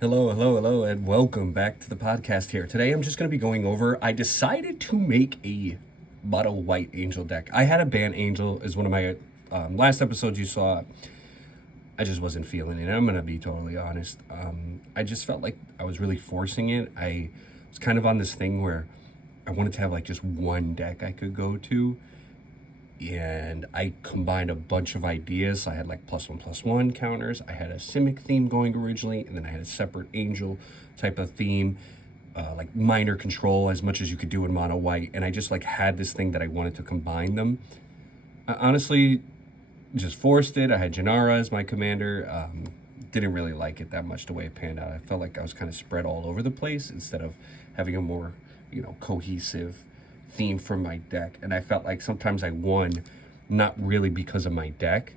Hello, and welcome back to the podcast here. Today I'm just going to be going over, I decided to make a mono white angel deck. I had a bant angel as one of my last episodes you saw. I just wasn't feeling it. I'm going to be totally honest. I just felt like I was really forcing it. I was kind of on this thing where I wanted to have like just one deck I could go to, and I combined a bunch of ideas. I had like +1/+1 counters. I had a Simic theme going originally, and then I had a separate angel type of theme, like minor control as much as you could do in mono white. And I just like had this thing that I wanted to combine them. I honestly just forced it. I had Janara as my commander. Didn't really like it that much the way it panned out. I felt like I was kind of spread all over the place instead of having a more, cohesive theme for my deck. And I felt like sometimes I won not really because of my deck,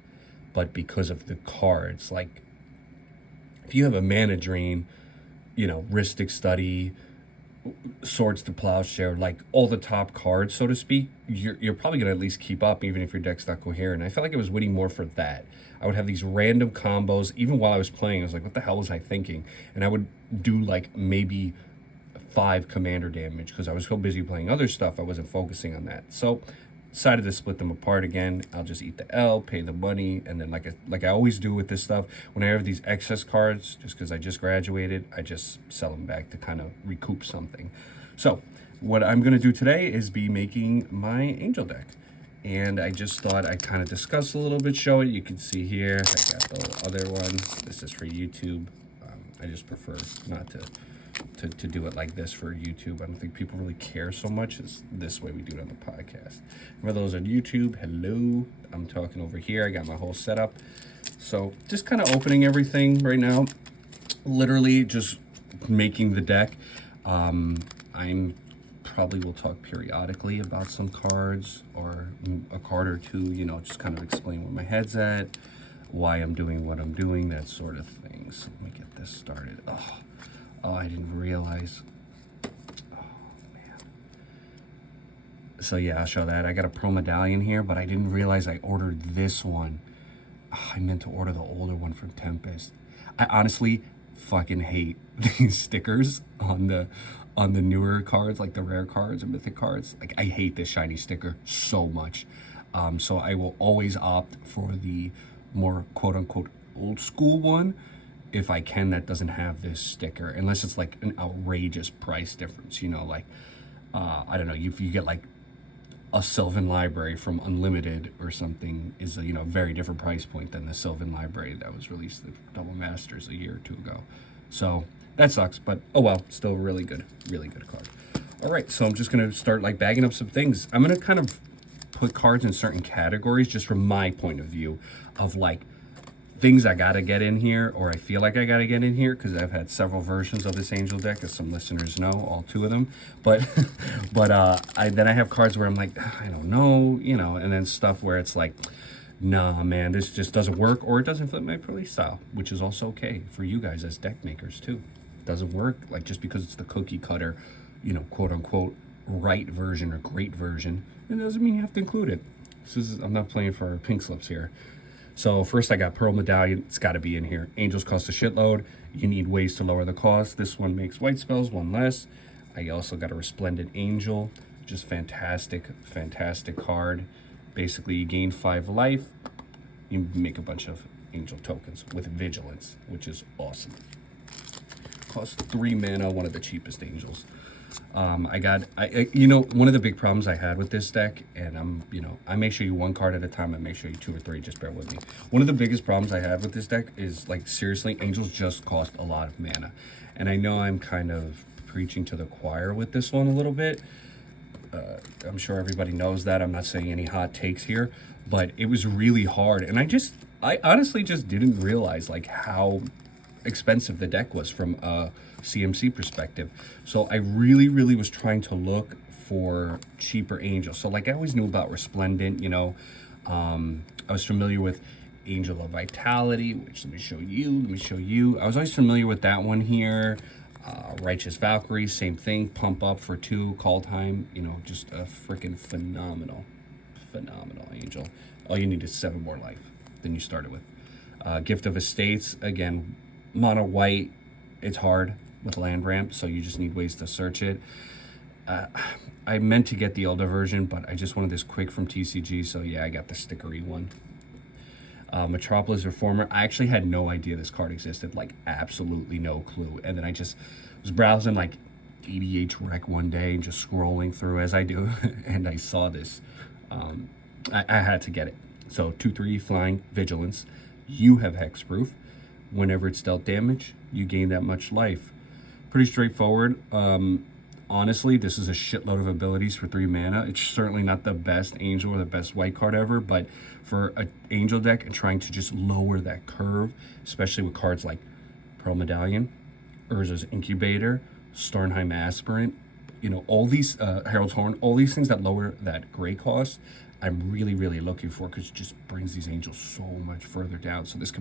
but because of the cards. Like if you have a mana drain, Rhystic Study, Swords to Plowshare, like all the top cards, so to speak, you're probably going to at least keep up, even if your deck's not coherent. I felt like I was winning more for that. I would have these random combos. Even while I was playing, I was like, what the hell was I thinking? And I would do like maybe 5 commander damage because I was so busy playing other stuff, I wasn't focusing on that. So decided to split them apart again. I'll just eat the L, pay the money, and then like I always do with this stuff, when I have these excess cards, just because I just graduated, I just sell them back to kind of recoup something. So what I'm going to do today is be making my angel deck. And I just thought I'd kind of discuss a little bit, show it. You can see here, I got the other one. This is for YouTube. I just prefer not to do it like this for YouTube. I don't think people really care so much as this way we do it on the podcast. For those on YouTube, hello. I'm talking over here. I got my whole setup. So just kind of opening everything right now. Literally just making the deck. I'm probably will talk periodically about some cards or a card or two, just kind of explain where my head's at, why I'm doing what I'm doing, that sort of thing. So let me get this started. Oh, I didn't realize. Oh, man. So yeah, I'll show that. I got a Pearl Medallion here, but I didn't realize I ordered this one. Oh, I meant to order the older one from Tempest. I honestly fucking hate these stickers on the newer cards, like the rare cards or mythic cards. Like I hate this shiny sticker so much. So I will always opt for the more quote unquote old school one if I can, that doesn't have this sticker, unless it's like an outrageous price difference, like I don't know, if you get like a Sylvan Library from Unlimited or something, is a very different price point than the Sylvan Library that was released at Double Masters a year or two ago. So that sucks, but oh well, still really good card. All right, so I'm just gonna start like bagging up some things. I'm gonna kind of put cards in certain categories just from my point of view of like things I gotta get in here, or I feel like I gotta get in here, because I've had several versions of this angel deck, as some listeners know, all 2 of them. But then I have cards where I'm like, I don't know, and then stuff where it's like, nah, man, this just doesn't work, or it doesn't fit my play style, which is also okay for you guys as deck makers too. It doesn't work, like just because it's the cookie cutter, quote unquote, right version or great version, it doesn't mean you have to include it. I'm not playing for pink slips here. So first I got Pearl Medallion. It's got to be in here. Angels cost a shitload. You need ways to lower the cost. This one makes white spells, 1 less. I also got a Resplendent Angel. Just fantastic card. Basically, you gain 5 life. You make a bunch of angel tokens with Vigilance, which is awesome. Costs 3 mana, one of the cheapest angels. One of the big problems I had with this deck, and I may show you 1 card at a time, I may show you 2 or 3, just bear with me. One of the biggest problems I had with this deck is, like, seriously, angels just cost a lot of mana. And I know I'm kind of preaching to the choir with this one a little bit. I'm sure everybody knows that. I'm not saying any hot takes here, but it was really hard. And I honestly just didn't realize, like, how expensive the deck was from a CMC perspective. So I really was trying to look for cheaper angels. So like I always knew about Resplendent, I was familiar with Angel of Vitality, which let me show you. I was always familiar with that one here. Righteous Valkyrie, same thing, pump up for 2, call time, just a freaking phenomenal angel. All you need is 7 more life than you started with. Gift of Estates, again, mono white, it's hard with land ramp, so you just need ways to search it. I meant to get the Elder version, but I just wanted this quick from TCG, so yeah, I got the stickery one. Metropolis Reformer. I actually had no idea this card existed, like absolutely no clue. And then I just was browsing like EDH Rec one day and just scrolling through as I do, and I saw this. I had to get it. So 2/3 flying vigilance. You have hexproof. Whenever it's dealt damage, you gain that much life. Pretty straightforward. Honestly, this is a shitload of abilities for 3 mana. It's certainly not the best angel or the best white card ever, but for an angel deck and trying to just lower that curve, especially with cards like Pearl Medallion, Urza's Incubator, Starnheim Aspirant, you know, all these, Herald's Horn, all these things that lower that gray cost, I'm really, really looking for, because it just brings these angels so much further down. So this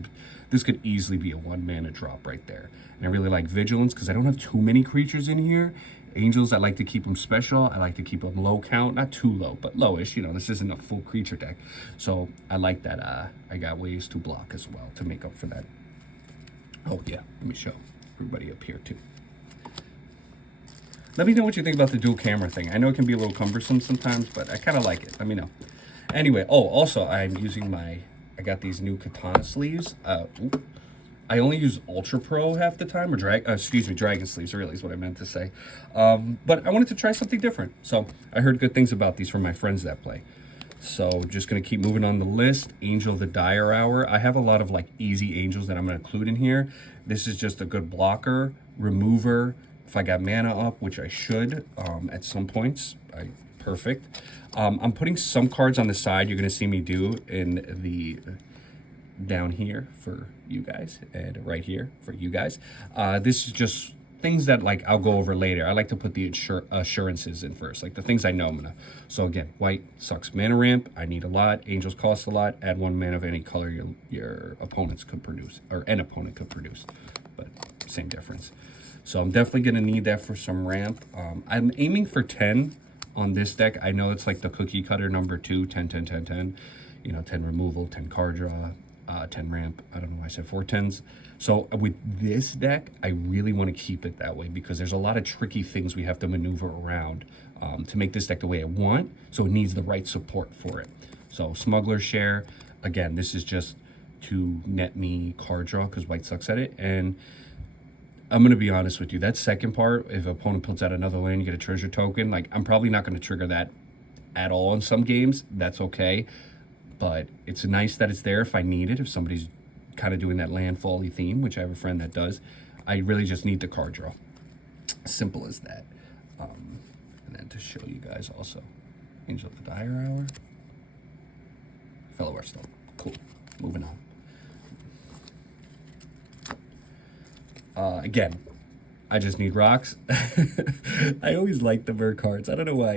could easily be a 1 mana drop right there. And I really like Vigilance because I don't have too many creatures in here. Angels, I like to keep them special. I like to keep them low count, not too low, but lowish. You know, this isn't a full creature deck. So I like that. I got ways to block as well to make up for that. Oh yeah, let me show everybody up here too. Let me know what you think about the dual camera thing. I know it can be a little cumbersome sometimes, but I kind of like it. Let me know. Anyway, oh, also I'm using I got these new katana sleeves. I only use Ultra Pro half the time, or Dragon sleeves really is what I meant to say. But I wanted to try something different. So I heard good things about these from my friends that play. So just gonna keep moving on the list. Angel of the Dire Hour. I have a lot of like easy angels that I'm gonna include in here. This is just a good blocker, remover. If I got mana up, which I should at some points, perfect. I'm putting some cards on the side you're gonna see me do in the down here for you guys and right here for you guys. This is just things that like I'll go over later. I like to put the assurances in first, like the things I know I'm gonna. So again, white sucks mana ramp. I need a lot. Angels cost a lot. Add 1 mana of any color your opponents could produce, or an opponent could produce, but same difference. So I'm definitely gonna need that for some ramp. I'm aiming for 10 on this deck. I know it's like the cookie cutter number 2, 10, 10, 10, 10. You know, 10 removal, 10 card draw, 10 ramp. I don't know why I said 4 10s. So with this deck, I really want to keep it that way because there's a lot of tricky things we have to maneuver around to make this deck the way I want. So it needs the right support for it. So Smuggler's Share, again, this is just to net me card draw because white sucks at it. And I'm going to be honest with you, that second part, if an opponent puts out another land, you get a treasure token, like I'm probably not going to trigger that at all in some games. That's okay. But it's nice that it's there if I need it, if somebody's kind of doing that landfall-y theme, which I have a friend that does. I really just need the card draw. Simple as that. And then to show you guys also, Angel of the Dire Hour. Fellow Hearthstone. Cool. Moving on. Again, I just need rocks. I always liked the Mer cards. I don't know why.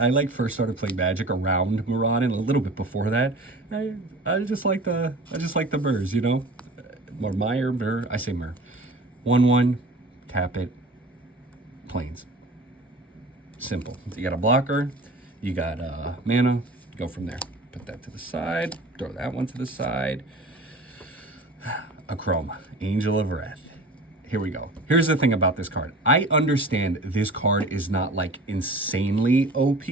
I like first started playing Magic around Maraudon, a little bit before that. I just like the Mers, you know? Or Mer. I say Mer. 1/1, tap it, planes. Simple. You got a blocker, you got mana, go from there. Put that to the side, throw that one to the side. A Chroma, Angel of Wrath. Here we go. Here's the thing about this card. I understand this card is not like insanely OP.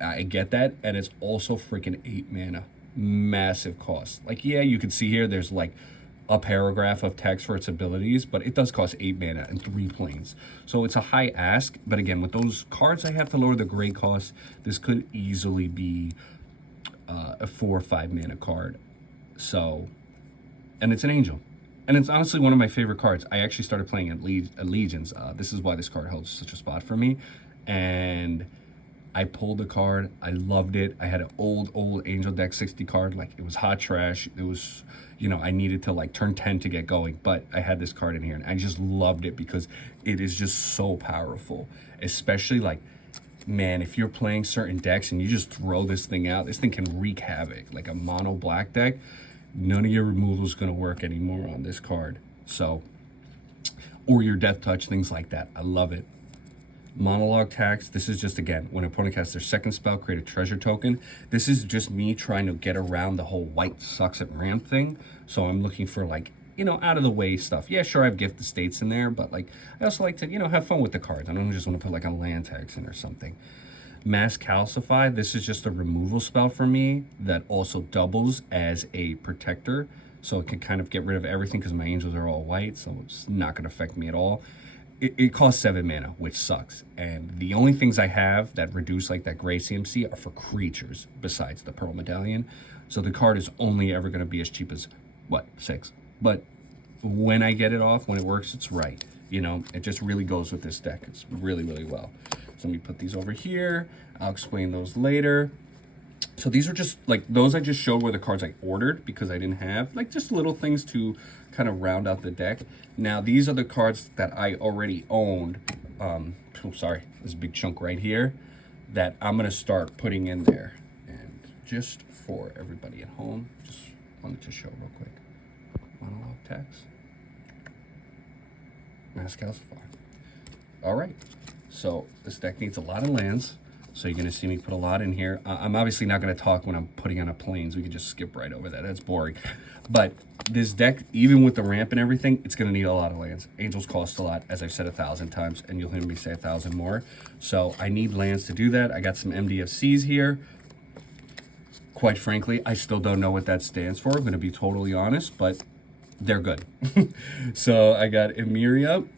I get that. And it's also freaking 8 mana. Massive cost. Like, yeah, you can see here there's like a paragraph of text for its abilities, but it does cost 8 mana and 3 planes. So it's a high ask. But again, with those cards I have to lower the gray cost, this could easily be a 4 or 5 mana card. So, and it's an angel. And it's honestly one of my favorite cards. I actually started playing at Legions. This is why this card holds such a spot for me. And I pulled the card. I loved it. I had an old Angel deck 60 card. Like, it was hot trash. It was, you know, I needed to like turn 10 to get going. But I had this card in here and I just loved it because it is just so powerful. Especially like, man, if you're playing certain decks and you just throw this thing out, this thing can wreak havoc. Like a mono black deck, none of your removal is going to work anymore on this card. So, or your death touch, things like that. I love it. Monologue Tax. This is just, again, when an opponent casts their second spell, create a treasure token. This is just me trying to get around the whole white sucks at ramp thing. So I'm looking for like you know, out of the way stuff. Yeah, sure, I have gift estates in there, but like, I also like to, you know, have fun with the cards. I don't just want to put like a land tax in or something. Mass Calcify, this is just a removal spell for me that also doubles as a protector. So it can kind of get rid of everything because my angels are all white, so it's not going to affect me at all. It costs 7 mana, which sucks. And the only things I have that reduce like that gray CMC are for creatures besides the Pearl Medallion. So the card is only ever going to be as cheap as, what, 6? But when I get it off, when it works, it's right. You know, it just really goes with this deck. It's really, really well. So let me put these over here. I'll explain those later. So these are just like those I just showed were the cards I ordered because I didn't have, like, just little things to kind of round out the deck. Now these are the cards that I already owned. Sorry, this big chunk right here that I'm gonna start putting in there. And just for everybody at home, just wanted to show real quick. Monologue text. Mass Calcify. All right, so this deck needs a lot of lands. So you're going to see me put a lot in here. I'm obviously not going to talk when I'm putting on a planes. We can just skip right over that. That's boring. But this deck, even with the ramp and everything, it's going to need a lot of lands. Angels cost a lot, as I've said 1,000 times, and you'll hear me say 1,000 more. So I need lands to do that. I got some MDFCs here. Quite frankly, I still don't know what that stands for. I'm going to be totally honest, but they're good. So I got Emeria.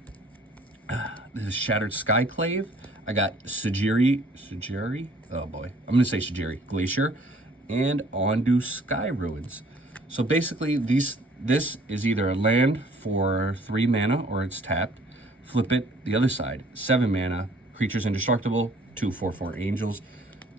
This is Shattered Skyclave. I got Sajiri, oh boy, I'm gonna say Sajiri, Glacier, and Ondu Sky Ruins. So basically, this is either a land for 3 mana or it's tapped. Flip it the other side, 7 mana, creatures indestructible, 2/4/4 angels.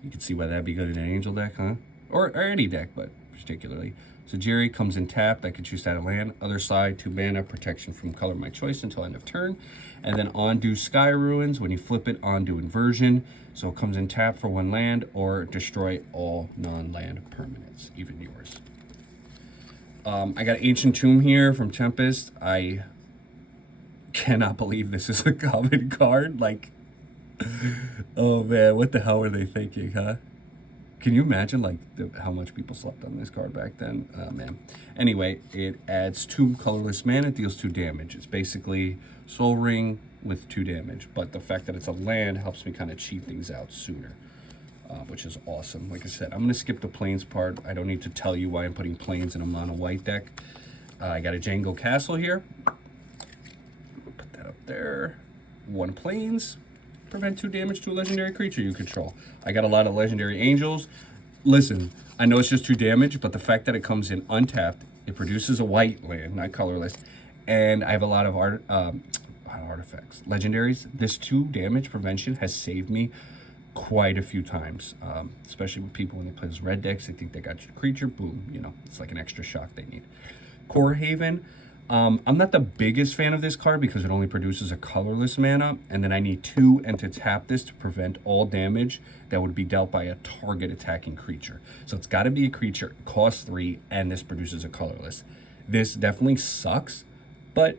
You can see why that'd be good in an angel deck, huh? Or any deck, but particularly. Sajiri comes in tapped. I could choose that land. Other side, 2 mana, protection from color of my choice until end of turn. And then Ondu Sky Ruins, when you flip it, Ondu Inversion. So it comes in tap for 1 land or destroy all non-land permanents, even yours. I got Ancient Tomb here from Tempest. I cannot believe this is a common card. Like, oh man, what the hell were they thinking, huh? Can you imagine like how much people slept on this card back then? Man. Anyway, it adds 2 colorless mana, it deals 2 damage. It's basically Soul Ring with 2 damage, but the fact that it's a land helps me kind of cheat things out sooner, which is awesome. Like I said, I'm going to skip the plains part. I don't need to tell you why I'm putting plains in a mono white deck. I got a Django Castle here. Put that up there. 1 plains. Prevent 2 damage to a legendary creature you control. I got a lot of legendary angels. Listen, I know it's just 2 damage, but the fact that it comes in untapped, it produces a white land, not colorless, and I have a lot of artifacts. Legendaries, this 2 damage prevention has saved me quite a few times, especially with people when they play those red decks. They think they got your creature, boom, you know, it's like an extra shock they need. Core Haven. I'm not the biggest fan of this card because it only produces a colorless mana, and then I need 2 and to tap this to prevent all damage that would be dealt by a target attacking creature. So it's got to be a creature, costs 3, and this produces a colorless. This definitely sucks, but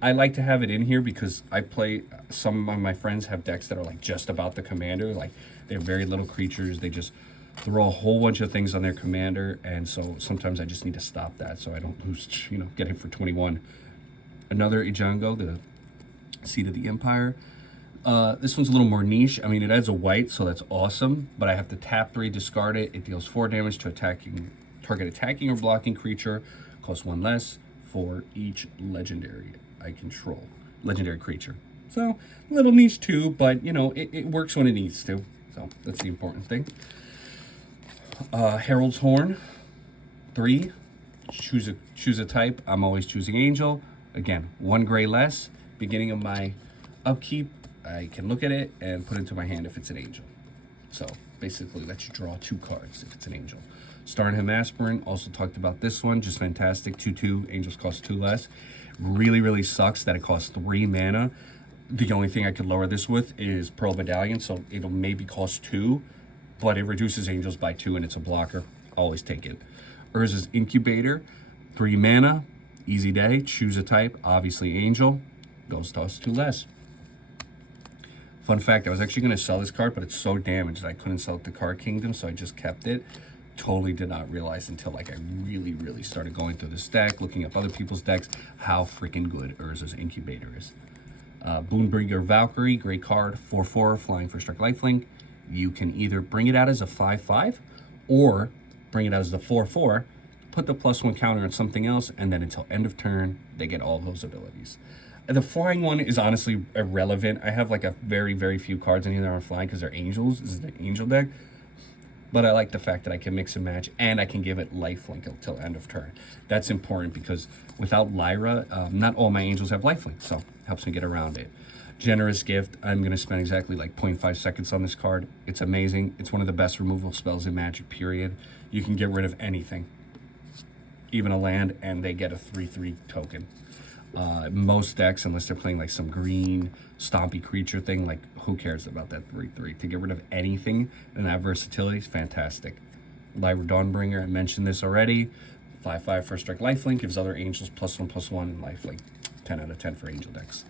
I like to have it in here because I play, some of my friends have decks that are like just about the commander, like they have very little creatures, they just throw a whole bunch of things on their commander, and so sometimes I just need to stop that so I don't lose, you know, get hit for 21. Another Ijango, the Seat of the Empire. This one's a little more niche. I mean, it adds a white, so that's awesome, but I have to tap 3, discard it. It deals 4 damage to target attacking or blocking creature, costs 1 less for each legendary I control, legendary creature. So, a little niche too, but you know, it works when it needs to. So, that's the important thing. Herald's Horn, 3. Choose a type. I'm always choosing Angel. Again, 1 gray less. Beginning of my upkeep, I can look at it and put it into my hand if it's an Angel. So basically, lets you draw 2 cards if it's an Angel. Starnham Aspirant, also talked about this one. Just fantastic. 2/2. Angels cost 2 less. Really, really sucks that it costs 3 mana. The only thing I could lower this with is Pearl Medallion, so it'll maybe cost 2. But it reduces angels by 2 and it's a blocker. Always take it. Urza's Incubator, 3 mana, easy day, choose a type, obviously angel, goes cost 2 less. Fun fact, I was actually going to sell this card, but it's so damaged that I couldn't sell it to Card Kingdom, so I just kept it. totally did not realize until like I really started going through this deck, looking up other people's decks, how freaking good Urza's Incubator is. Boonbringer Valkyrie, great card, 4/4, flying for strike lifelink. You can either bring it out as a 5/5 or bring it out as a 4/4, put the +1 counter on something else, and then until end of turn, they get all those abilities. The flying one is honestly irrelevant. I have like a very few cards in here that are flying because they're angels. This is an angel deck. But I like the fact that I can mix and match, and I can give it lifelink until end of turn. That's important because without Lyra, not all my angels have lifelink, so it helps me get around it. Generous Gift, I'm going to spend exactly like 0.5 seconds on this card. It's amazing. It's one of the best removal spells in Magic, period. You can get rid of anything, even a land, and they get a 3/3 token. Most decks, unless they're playing like some green stompy creature thing, like who cares about that 3/3? To get rid of anything and that versatility is fantastic. Lyra Dawnbringer, I mentioned this already. 5/5 first strike lifelink gives other angels +1/+1 and lifelink. 10 out of 10 for angel decks.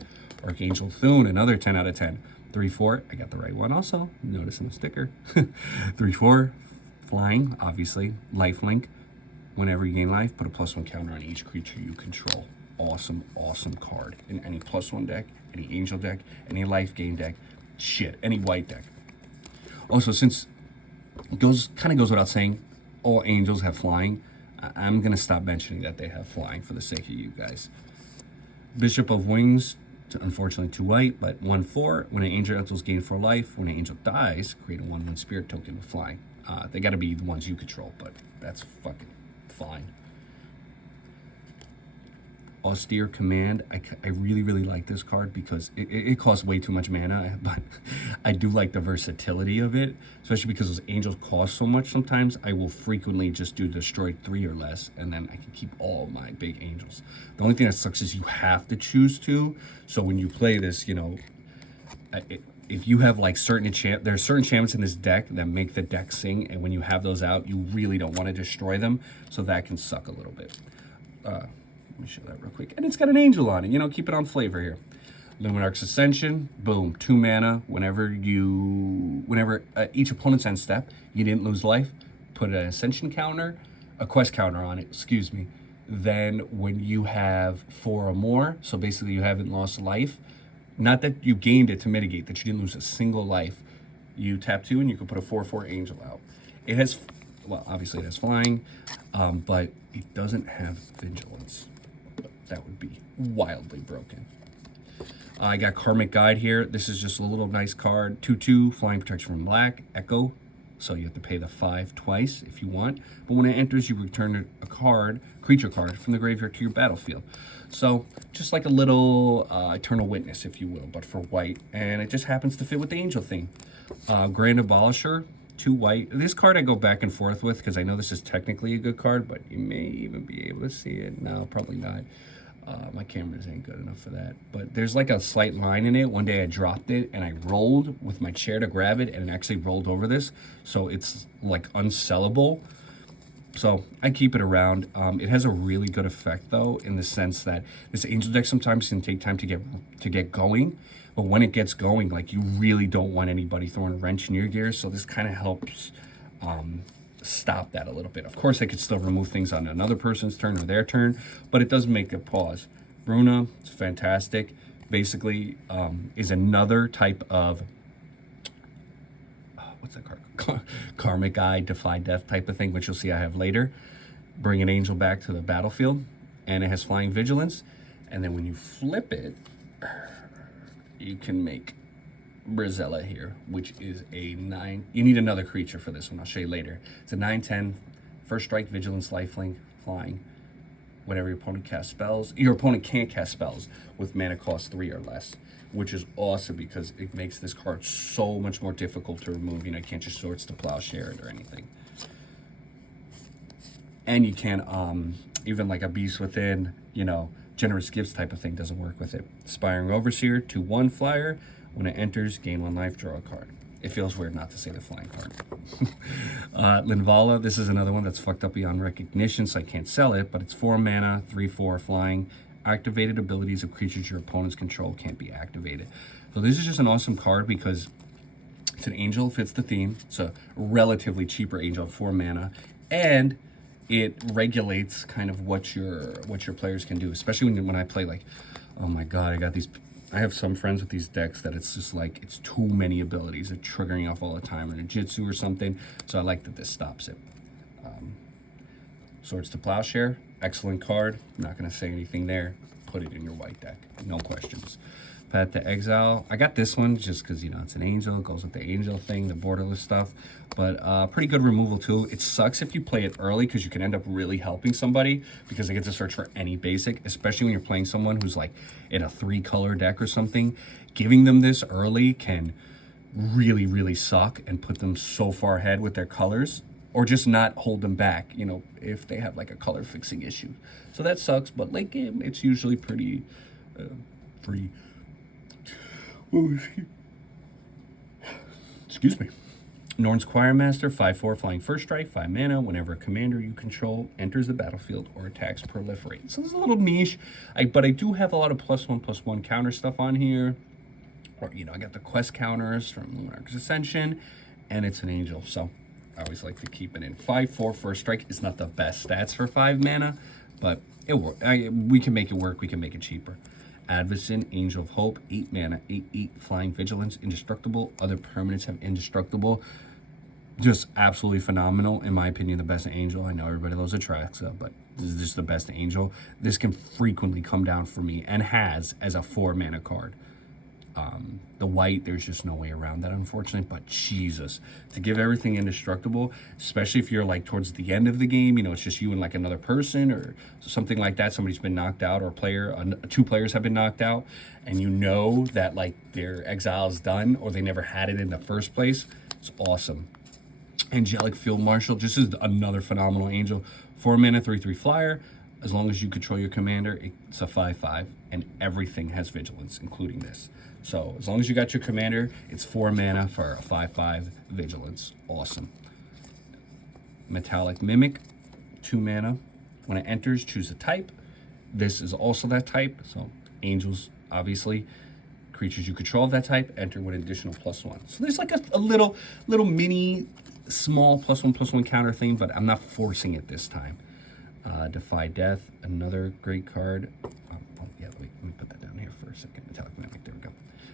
Archangel Thune, another 10 out of 10. 3/4, I got the right one also. Notice in the sticker. 3/4, flying, obviously. Lifelink. Whenever you gain life, put a +1 counter on each creature you control. Awesome card in any +1 deck, any angel deck, any life gain deck, shit, any white deck. Also, since it kind of goes without saying, all angels have flying, I'm gonna stop mentioning that they have flying for the sake of you guys. Bishop of Wings, unfortunately 2 white, but 1/4. When an angel enters, gain 4 life. When an angel dies, create a 1/1 spirit token with flying. They got to be the ones you control, but that's fucking fine. Austere Command, I really like this card because it costs way too much mana, but I do like the versatility of it, especially because those angels cost so much. Sometimes I will frequently just do destroy 3 or less, and then I can keep all my big angels. The only thing that sucks is you have to choose to, so when you play this, you know, if you have like there's certain enchantments in this deck that make the deck sing, and when you have those out, you really don't want to destroy them, so that can suck a little bit. Let me show that real quick. And it's got an angel on it. You know, keep it on flavor here. Luminarch's Ascension, boom, 2 mana. Whenever each opponent's end step, you didn't lose life, put an Ascension counter, a quest counter on it, excuse me. Then when you have 4 or more, so basically you haven't lost life, not that you gained it to mitigate, that you didn't lose a single life, you tap 2 and you can put a 4/4 angel out. It has, well, obviously it has flying, but it doesn't have vigilance. That would be wildly broken. I got Karmic Guide here. This is just a little nice card. 2/2, flying protection from black, echo. So you have to pay the 5 twice if you want. But when it enters, you return a creature card from the graveyard to your battlefield. So just like a little Eternal Witness, if you will, but for white. And it just happens to fit with the angel theme. Grand Abolisher, 2 white. This card I go back and forth with because I know this is technically a good card, but you may even be able to see it. No, probably not. My cameras ain't good enough for that. But there's like a slight line in it. One day I dropped it and I rolled with my chair to grab it and it actually rolled over this. So it's like unsellable. So I keep it around. It has a really good effect though, in the sense that this angel deck sometimes can take time to get going. But when it gets going, like you really don't want anybody throwing a wrench in your gears. So this kind of helps stop that a little bit. Of course, I could still remove things on another person's turn or their turn, but it does make a pause. Bruna, it's fantastic. Basically, is another type of what's that card? Karmic Guide, Defy Death type of thing, which you'll see I have later. Bring an angel back to the battlefield, and it has flying vigilance. And then when you flip it, you can make Brizella here, which is a 9. You need another creature for this one. I'll show you later. It's a 9/10, first strike, vigilance, lifelink, flying. Whenever your opponent casts spells, your opponent can't cast spells with mana cost 3 or less, which is awesome because it makes this card so much more difficult to remove. You know, you can't just Swords to Plowshare it or anything. And you can't, even like a Beast Within, you know, Generous Gifts type of thing doesn't work with it. Aspiring Overseer, 2/1 flyer. When it enters, gain 1 life, draw a card. It feels weird not to say the flying card. Linvala, this is another one that's fucked up beyond recognition, so I can't sell it, but it's 4 mana, 3/4 flying. Activated abilities of creatures your opponents control can't be activated. So this is just an awesome card because it's an angel, fits the theme. It's a relatively cheaper angel, 4 mana, and it regulates kind of what your players can do, especially when I play like, oh my god, I have some friends with these decks that it's just like it's too many abilities. They're triggering off all the time, or a Jitsu or something. So I like that this stops it. Swords to Plowshare, excellent card. I'm not going to say anything there. Put it in your white deck, no questions. Path to Exile, I got this one just because, you know, it's an angel. It goes with the angel thing, the borderless stuff. But pretty good removal too. It sucks if you play it early because you can end up really helping somebody because they get to search for any basic, especially when you're playing someone who's like in a 3-color deck or something. Giving them this early can really, really suck and put them so far ahead with their colors, or just not hold them back, you know, if they have like a color fixing issue. So that sucks, but late game, it's usually pretty free. Excuse me. Norn's Choirmaster, 5/4 flying first strike, 5 mana. Whenever a commander you control enters the battlefield or attacks, proliferate. So it's a little niche, but I do have a lot of +1/+1 counter stuff on here. Or, you know, I got the quest counters from Luminarch's Ascension, and it's an angel, so I always like to keep it in. 5/4 first strike is not the best stats for 5 mana, but it works. We can make it work. We can make it cheaper. Advocate, Angel of Hope, 8 mana, 8/8 flying vigilance, indestructible. Other permanents have indestructible. Just absolutely phenomenal. In my opinion, the best angel. I know everybody loves Atraxa, but this is just the best angel. This can frequently come down for me, and has, as a 4 mana card. The white, there's just no way around that, unfortunately. But Jesus, to give everything indestructible, especially if you're like towards the end of the game, you know, it's just you and like another person or something like that. Somebody's been knocked out, or two players have been knocked out, and you know that like their exile is done, or they never had it in the first place. It's awesome. Angelic Field Marshal, just is another phenomenal angel. 4 mana, 3/3 flyer. As long as you control your commander, it's a 5/5, and everything has vigilance, including this. So as long as you got your commander, it's 4 mana for a 5/5 vigilance. Awesome. Metallic Mimic, 2 mana. When it enters, choose a type. This is also that type. So angels, obviously. Creatures you control of that type enter with an additional +1. So there's like a little mini, small +1/+1 counter thing, but I'm not forcing it this time. Defy Death, another great card. Yeah, let me put that down here for a second. Metallic Mimic, there we go.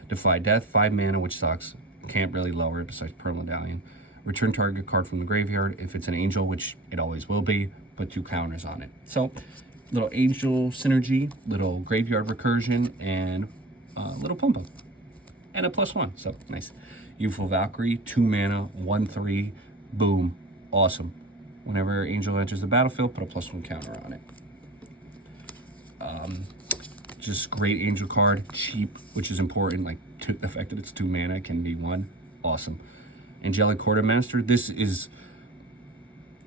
Defy Death, 5 mana, which sucks. Can't really lower it besides Pearl Medallion. Return target card from the graveyard. If it's an angel, which it always will be, put 2 counters on it. So, little angel synergy, little graveyard recursion, and little pump up. And a +1, so nice. Youthful Valkyrie, 2 mana, 1/3, boom, awesome. Whenever angel enters the battlefield, put a +1 counter on it. Just great angel card, cheap, which is important. Like the fact that it's 2 mana, can be 1, awesome. Angelic Quartermaster, this is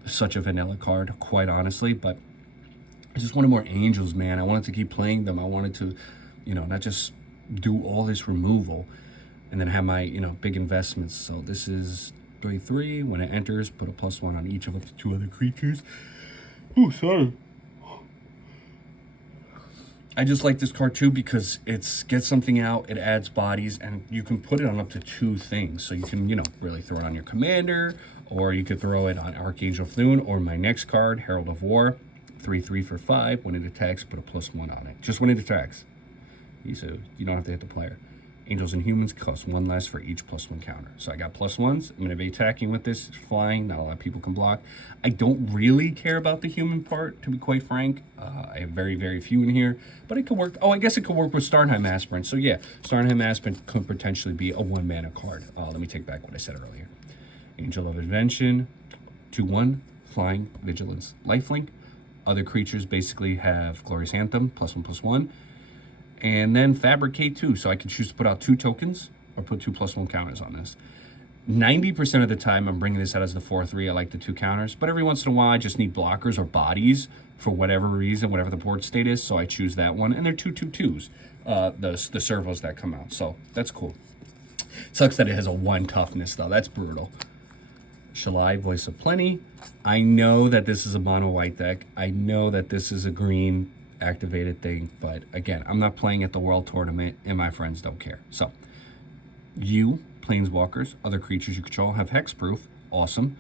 such a vanilla card, quite honestly, but I just wanted more angels, man. I wanted to keep playing them. I wanted to, you know, not just do all this removal and then have my, you know, big investments. So this is 3/3. When it enters, put a +1 on each of up to 2 other creatures. Oh, sorry. I just like this card too because it's gets something out, it adds bodies, and you can put it on up to 2 things. So you can, you know, really throw it on your commander, or you could throw it on Archangel Thune, or my next card, Herald of War. 3/3 for 5. When it attacks, put a +1 on it. Just when it attacks. So you don't have to hit the player. Angels and humans cost 1 less for each +1 counter. So I got +1s. I'm going to be attacking with this. It's flying. Not a lot of people can block. I don't really care about the human part, to be quite frank. I have very, very few in here. But it could work. Oh, I guess it could work with Starnheim Aspirant. So yeah, Starnheim Aspirant could potentially be a 1 mana card. Let me take back what I said earlier. Angel of Invention, 2/1, flying, vigilance, lifelink. Other creatures basically have Glorious Anthem, +1/+1. And then Fabricate 2, so I can choose to put out 2 tokens or put 2 +1 counters on this. 90% of the time, I'm bringing this out as the 4/3. I like the 2 counters, but every once in a while, I just need blockers or bodies for whatever reason, whatever the board state is, so I choose that one. And they're 2/2/2s, the servos that come out, so that's cool. Sucks that it has a 1 toughness, though. That's brutal. Shalai, Voice of Plenty. I know that this is a mono white deck. I know that this is a green activated thing, but again, I'm not playing at the World Tournament, and my friends don't care. So, you, Planeswalkers, other creatures you control have hexproof. Awesome.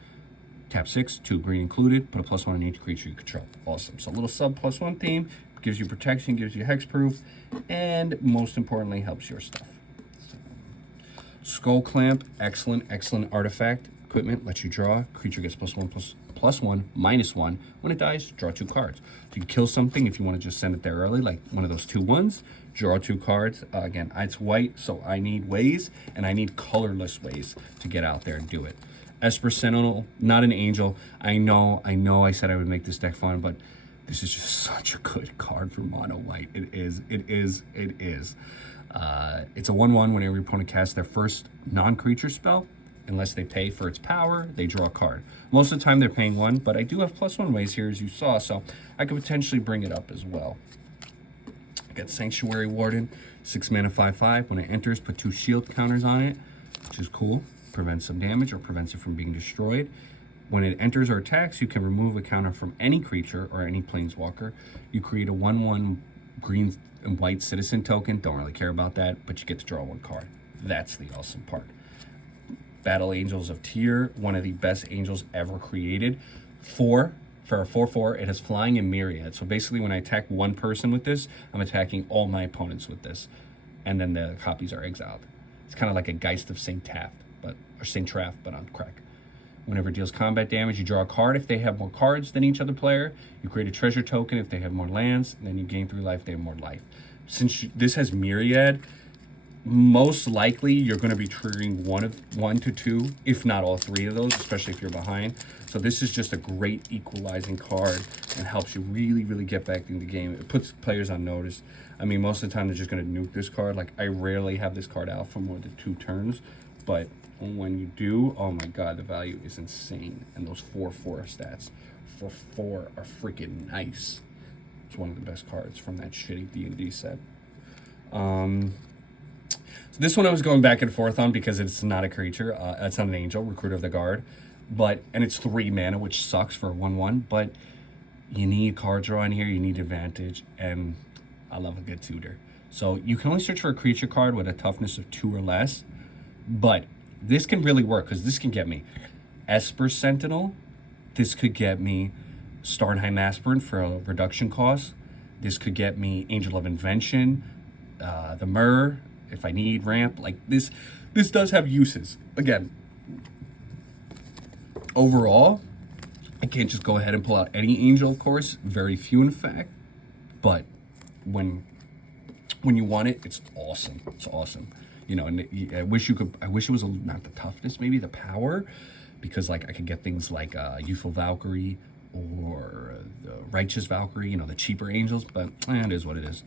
Tap 6, 2 green included, put a +1 on each creature you control. Awesome. So a little sub +1 theme, gives you protection, gives you hexproof, and most importantly, helps your stuff. So, Skull Clamp, excellent artifact. Equipment, lets you draw. Creature gets +1, +1, -1. When it dies, draw 2 cards. So you can kill something if you want to just send it there early, like one of those 2/1s. Draw 2 cards. Again, it's white, so I need ways, and I need colorless ways to get out there and do it. Esper Sentinel, not an angel. I know I said I would make this deck fun, but this is just such a good card for mono white. It is. It's a 1/1 whenever your opponent casts their first non-creature spell. Unless they pay for its power, they draw a card. Most of the time they're paying 1, but I do have +1 ways here, as you saw, so I could potentially bring it up as well. I got Sanctuary Warden, 6 mana, 5/5. When it enters, put 2 shield counters on it, which is cool. Prevents some damage or prevents it from being destroyed. When it enters or attacks, you can remove a counter from any creature or any planeswalker. You create a 1/1 green and white citizen token. Don't really care about that, but you get to draw 1 card. That's the awesome part. Battle Angels of Tyr, one of the best angels ever created. For a 4/4, it has flying and myriad. So basically when I attack one person with this, I'm attacking all my opponents with this. And then the copies are exiled. It's kind of like a Geist of St. Taft, or St. Traft, but on crack. Whenever it deals combat damage, you draw a card if they have more cards than each other player. You create a treasure token if they have more lands, and then you gain 3 life, they have more life. Since this has myriad, most likely you're going to be triggering 1 to 2, if not all 3 of those, especially if you're behind. So this is just a great equalizing card and helps you really get back in the game. It puts players on notice. I mean, most of the time they're just going to nuke this card. Like, I rarely have this card out for more than 2 turns, but when you do, oh my god, the value is insane. And those 4/4 stats for 4 are freaking nice. It's one of the best cards from that shitty D&D set. So this one I was going back and forth on because it's not a creature. It's not an angel, Recruiter of the Guard. And it's 3 mana, which sucks for a 1/1. But you need card draw in here, you need advantage, and I love a good tutor. So you can only search for a creature card with a toughness of 2 or less. But this can really work because this can get me Esper Sentinel. This could get me Starnheim Aspirant for a reduction cost. This could get me Angel of Invention, the Myrrh, if I need ramp. Like this does have uses. Again, overall, I can't just go ahead and pull out any angel, of course. Very few, in fact. But when you want it, it's awesome. It's awesome. You know, and I wish it was not the toughness, maybe the power, because like I could get things like Youthful Valkyrie or the Righteous Valkyrie, you know, the cheaper angels. But it is what it is.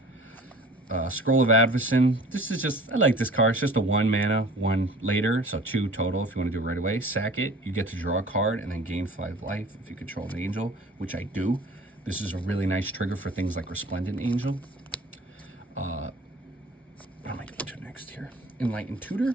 Scroll of Advocin. This is just, I like this card. It's just a 1 mana, 1 later, so 2 total if you want to do it right away. Sack it. You get to draw a card and then gain 5 life if you control an angel, which I do. This is a really nice trigger for things like Resplendent Angel. What am I going to do next here? Enlightened Tutor.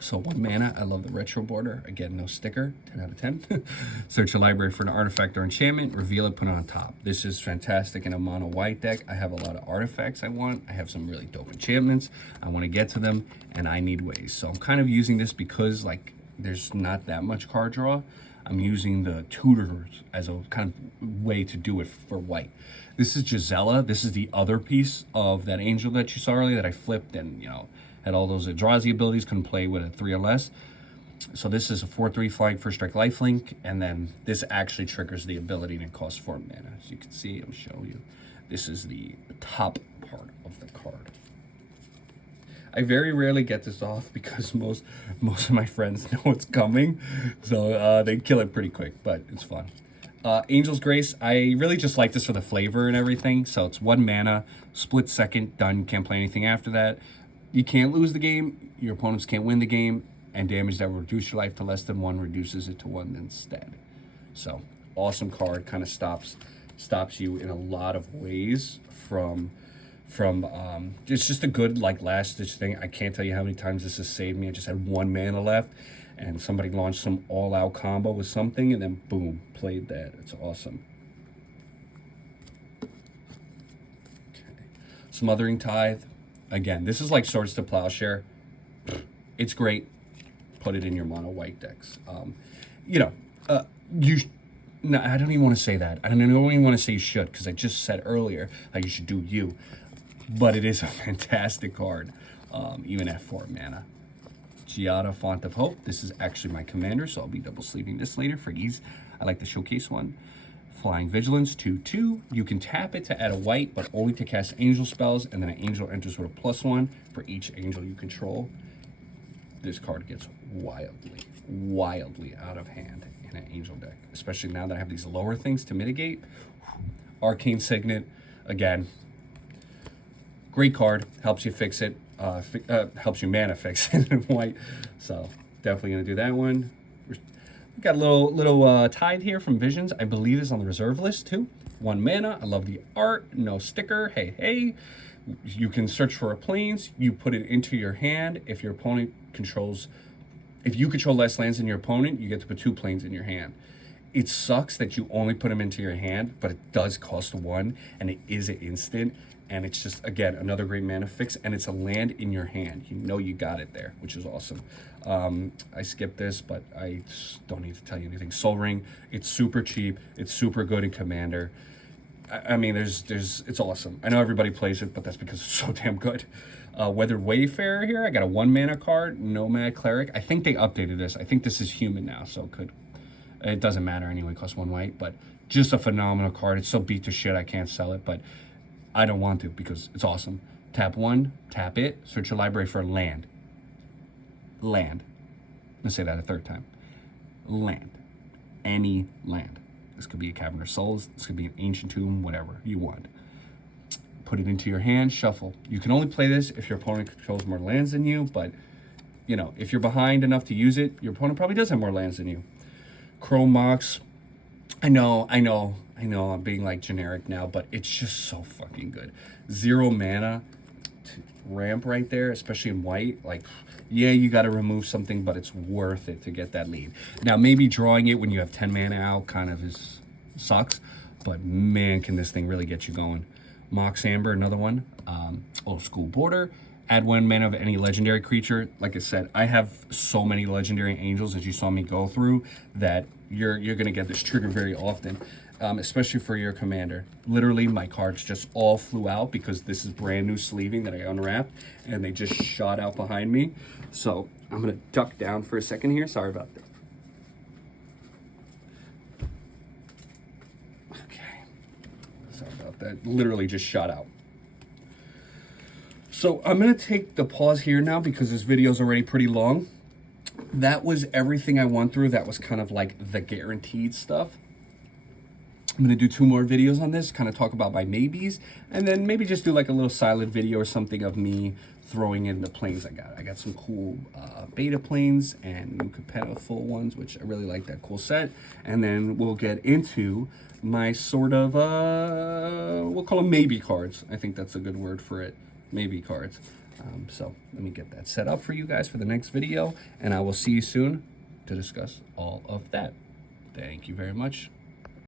So 1 mana. I love the retro border. Again, no sticker. 10 out of 10. Search your library for an artifact or enchantment. Reveal it. Put it on top. This is fantastic in a mono white deck. I have a lot of artifacts I want. I have some really dope enchantments. I want to get to them, and I need ways. So I'm kind of using this because like there's not that much card draw. I'm using the tutors as a kind of way to do it for white. This is Gisela. This is the other piece of that angel that you saw earlier that I flipped and, you know, had all those Eldrazi abilities, couldn't play with a 3 or less. So this is a 4/3 flying first strike lifelink, and then this actually triggers the ability and it costs 4 mana. As you can see, I'm showing you. This is the top part of the card. I very rarely get this off because most of my friends know it's coming, so they kill it pretty quick, but it's fun. Angel's Grace, I really just like this for the flavor and everything. So it's 1 mana, split second, done. Can't play anything after that. You can't lose the game, your opponents can't win the game, and damage that will reduce your life to less than 1 reduces it to 1 instead. So awesome card, kind of stops you in a lot of ways from it's just a good like last ditch thing. I can't tell you how many times this has saved me. I just had 1 mana left and somebody launched some all-out combo with something and then boom, played that. It's awesome. Okay. Smothering Tithe. Again, this is like Swords to Plowshare. It's great. Put it in your mono white decks. You know, You, no, I don't even want to say that. I don't even want to say you should, because I just said earlier how you should do you. But it is a fantastic card, even at 4 mana. Giada, Font of Hope. This is actually my commander, so I'll be double sleeving this later for ease. I like the showcase one. Flying Vigilance, 2/2. You can tap it to add a white, but only to cast angel spells, and then an angel enters with a +1 for each angel you control. This card gets wildly out of hand in an angel deck, especially now that I have these lower things to mitigate. Arcane Signet, again, great card, helps you fix it, helps you mana fix it in white. So definitely gonna do that one. We got a little Tide here from Visions. I believe is on the reserve list too. 1 mana. I love the art. No sticker. Hey. You can search for a plains. You put it into your hand. If your opponent controls, if you control less lands than your opponent, you get to put 2 plains in your hand. It sucks that you only put them into your hand, but it does cost 1, and it is an instant. And it's just, again, another great mana fix, and it's a land in your hand. You know you got it there, which is awesome. I skipped this, but I don't need to tell you anything. Soul Ring, it's super cheap. It's super good in Commander. I mean, it's awesome. I know everybody plays it, but that's because it's so damn good. Weathered Wayfarer here. I got a 1 mana card, Nomad Cleric. I think they updated this. I think this is human now, so it doesn't matter anyway. It costs 1 white, but just a phenomenal card. It's so beat to shit I can't sell it, but I don't want to because it's awesome. Tap 1, tap it, search your library for land. Land. I'm gonna say that a 3rd time. Land. Any land. This could be a Cavern of Souls. This could be an Ancient Tomb, whatever you want. Put it into your hand, shuffle. You can only play this if your opponent controls more lands than you, but, you know, if you're behind enough to use it, your opponent probably does have more lands than you. Chrome Mox. I know, I'm being like generic now, but it's just so fucking good. 0 mana to ramp right there, especially in white. Like, yeah, you got to remove something, but it's worth it to get that lead. Now, maybe drawing it when you have 10 mana out kind of sucks, but man, can this thing really get you going. Mox Amber, another one. Old School Border. Add 1 mana of any legendary creature. Like I said, I have so many legendary angels, as you saw me go through, that you're gonna get this trigger very often, especially for your commander. Literally, my cards just all flew out because this is brand new sleeving that I unwrapped, and they just shot out behind me. So I'm gonna duck down for a second here. Sorry about that. Okay, sorry about that. Literally just shot out. So I'm going to take the pause here now because this video is already pretty long. That was everything I went through. That was kind of like the guaranteed stuff. I'm going to do 2 more videos on this, kind of talk about my maybes, and then maybe just do like a little silent video or something of me throwing in the planes I got. I got some cool beta planes and new Capetta full ones, which I really like that cool set. And then we'll get into my sort of, we'll call them maybe cards. I think that's a good word for it. Maybe cards. So let me get that set up for you guys for the next video, and I will see you soon to discuss all of that. Thank you very much.